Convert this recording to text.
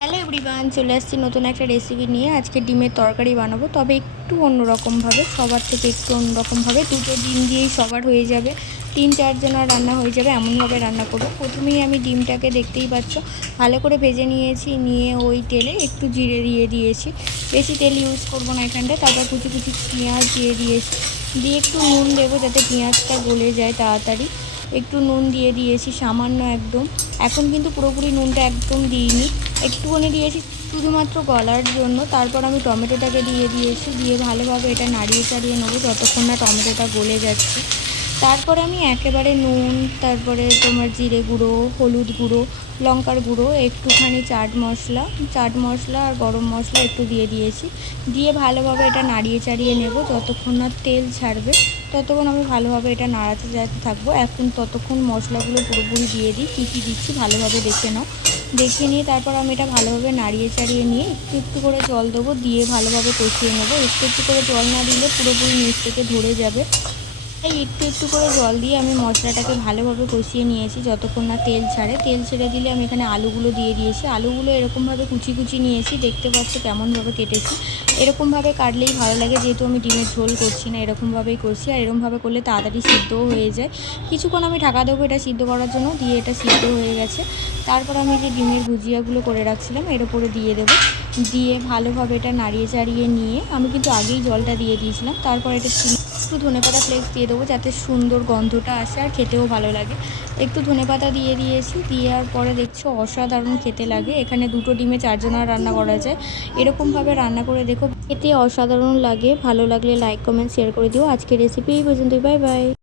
Hello everyone, চলে আসছি নতুন একটা রেসিপি নিয়ে। আজকে ডিমের তরকারি বানাবো, তবে একটু অন্যরকমভাবে, সবার থেকে একটু অন্যরকমভাবে। দুটো ডিম দিয়েই সবার হয়ে যাবে, 3-4 জনের রান্না হয়ে যাবে, এমনভাবে রান্না করবো। প্রথমেই আমি ডিমটাকে দেখতেই পাচ্ছ ভালো করে ভেজে নিয়েছি, নিয়ে ওই তেলে একটু জিরে দিয়ে দিয়েছি। বেশি তেল ইউজ করবো না এখানটায়। তারপর কুচি কুচি পেঁয়াজ দিয়ে দিয়েছি, দিয়ে একটু নুন দেবো যাতে পেঁয়াজটা গলে যায় তাড়াতাড়ি। একটু নুন দিয়ে দিয়েছি সামান্য একদম, এখন কিন্তু পুরোপুরি নুনটা একদম দিইনি, একটুখানি দিয়েছি শুধুমাত্র গলার জন্য। তারপর আমি টমেটোটাকে দিয়ে দিয়েছি, দিয়ে ভালোভাবে এটা নাড়িয়ে চাড়িয়ে নেবো যতক্ষণ না টমেটোটা গলে যাচ্ছে। তারপরে আমি একেবারে নুন, তারপরে তোমার জিরে গুঁড়ো, হলুদ গুঁড়ো, লঙ্কার গুঁড়ো, একটুখানি চাট মশলা আর গরম মশলা একটু দিয়ে দিয়েছি। দিয়ে ভালোভাবে এটা নাড়িয়ে চাড়িয়ে নেব যতক্ষণ না তেল ছাড়বে, ততক্ষণ আমি ভালোভাবে এটা নাড়াতে যাতে থাকবো। এখন ততক্ষণ মশলাগুলো পুরোপুরি দিয়ে দিই, কী কী দিচ্ছি ভালোভাবে দেখে নাও। দেখে নিয়ে তারপর আমি এটা ভালোভাবে নাড়িয়ে চাড়িয়ে নিয়ে একটু একটু করে জল দেবো, দিয়ে ভালোভাবে কষিয়ে নেবো। একটু একটু করে জল না দিলে পুরোপুরি নিচ থেকে ধরে যাবে, তাই একটু একটু করে জল দিয়ে আমি মশলাটাকে ভালোভাবে কষিয়ে নিয়েছি যতক্ষণ না তেল ছাড়ে। তেল ছেড়ে দিলে আমি এখানে আলুগুলো দিয়ে দিয়েছি। আলুগুলো এরকমভাবে কুচি কুচি নিয়েছি, দেখতে পাচ্ছ কেমনভাবে কেটেছি। এরকমভাবে কাটলেই ভালো লাগে, যেহেতু আমি ডিমের ঝোল করছি না, এরকমভাবেই করছি। আর এরকমভাবে করলে তাড়াতাড়ি সিদ্ধও হয়ে যায়। কিছুক্ষণ আমি ঢাকা দেবো এটা সিদ্ধ করার জন্য, দিয়ে এটা সিদ্ধ হয়ে গেছে। তারপর আমি যে ডিমের ভুজিয়াগুলো করে রাখছিলাম এর উপরে দিয়ে দেবো, দিয়ে ভালোভাবে এটা নাড়িয়ে চাড়িয়ে নিয়ে, আমি কিন্তু আগেই জলটা দিয়ে দিয়েছিলাম। তারপর এটা একটু ধনেপাতা ফ্লেক্স দিয়ে দেবো যাতে সুন্দর গন্ধটা আসে আর খেতেও ভালো লাগে। একটু ধনেপাতা দিয়ে দিয়েছি, দেওয়ার পরে দেখছো অসাধারণ খেতে লাগে। এখানে দুটো ডিমে 4 জনের রান্না করা যায়। এরকমভাবে রান্না করে দেখো, খেতে অসাধারণ লাগে। ভালো লাগলে লাইক কমেন্ট শেয়ার করে দিও। আজকের রেসিপি এই পর্যন্তই, বাই বাই।